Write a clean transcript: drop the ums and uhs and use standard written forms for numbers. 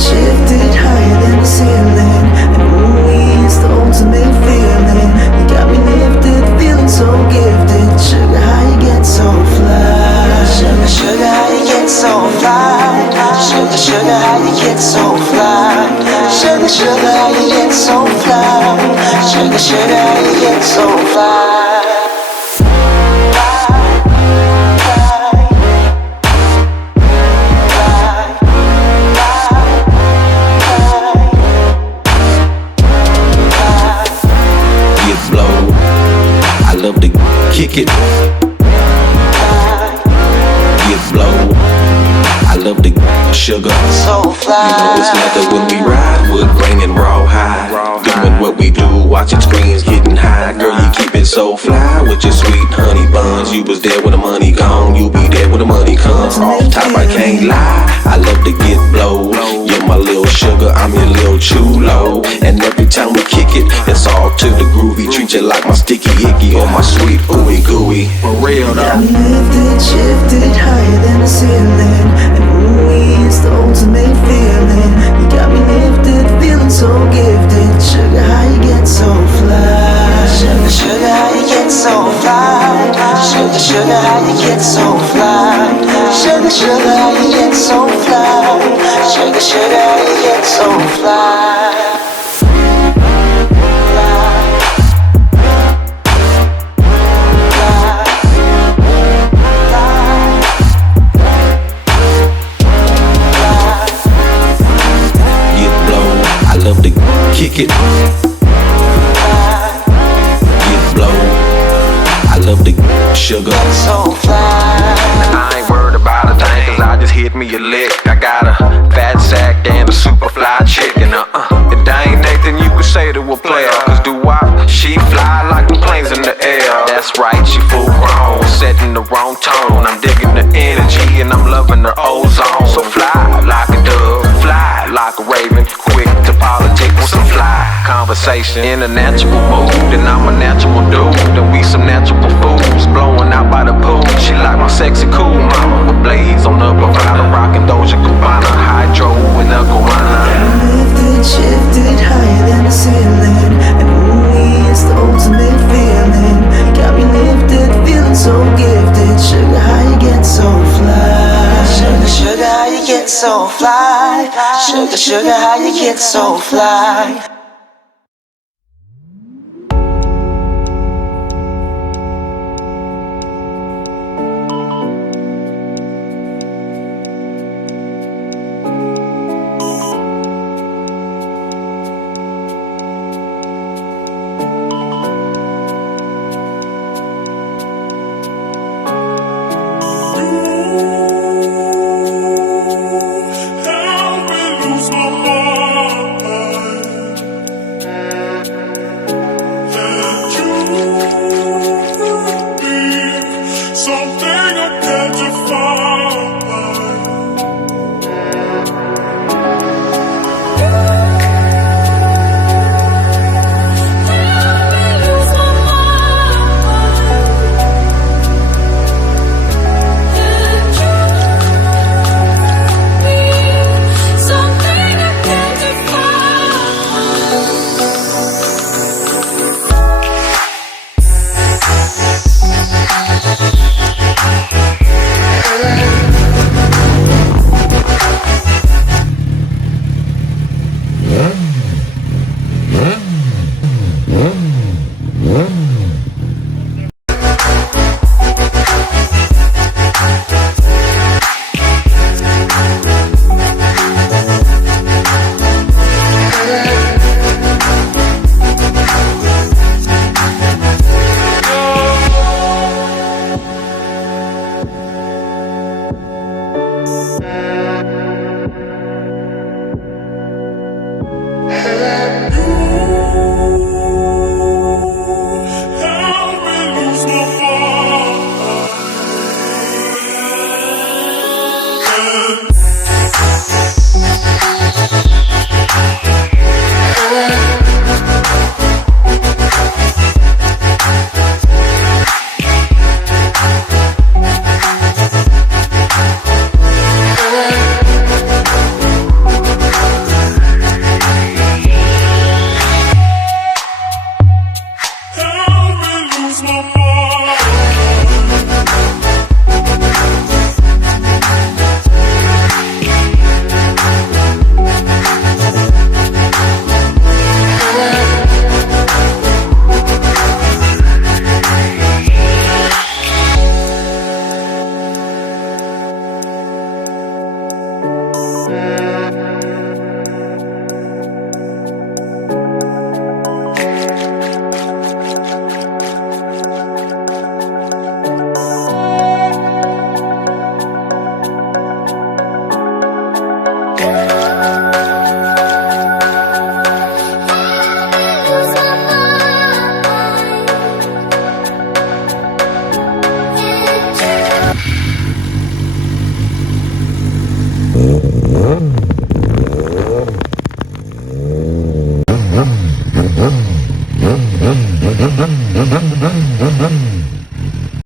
shifted higher than the ceiling, and ooh, it's the ultimate feeling. You got me lifted, feeling so gifted. Sugar, how you get so fly? Sugar, sugar, how you get so fly? Sugar, sugar, how you get so fly? Sugar, sugar, how you get so fly? Sugar, sugar, how you get so fly? Kick it, get blow. I love the sugar. So fly. You know it's leather when we ride, wood grain and raw high. Doing what we do, watching screens, getting high. Girl, you keep it so fly with your sweet honey buns. You was there when the money gone, you be there when the money comes. Off top, I can't lie, I love to get blow. You're my little sugar, I'm your little chulo. And every time we kick it, it's all to the groovy. Treat you like my sticky icky or my sweet ooey gooey. For real though. Got me lifted, shifted higher than the ceiling, and ooh, it's the ultimate feeling. You got me lifted, feeling so gifted. Sugar, how you get so fly? Sugar, sugar, how you get so fly? Sugar, sugar, how you get so fly? Sugar, sugar, how you get so fly? Sugar, sugar, how you get so fly? Kick it, get blow. I love the sugar. So fly. I ain't worried about a thing, cause I just hit me a lick. I got a fat sack and a super fly chick. And it ain't Nathan, you could say to a player. Cause do what? She fly like the planes in the air. That's right, she full grown, setting the wrong tone. I'm digging the energy and I'm loving her ozone. So fly like a dove, fly like a raven. Quick to politic with some fly conversation. In a natural mood, and I'm a natural dude. And we some natural fools, blowing out by the pool. She like my sexy cool mama, with blades on the bravado, rockin' Doja Cabana, hydro and a guana. Lifted, shifted higher than the ceiling, and ooh, it's the ultimate feeling. Got me lifted, feeling so gifted. Sugar, how you get so fly? Sugar, sugar, how you get so fly? Sugar, sugar, how you get so fly? Something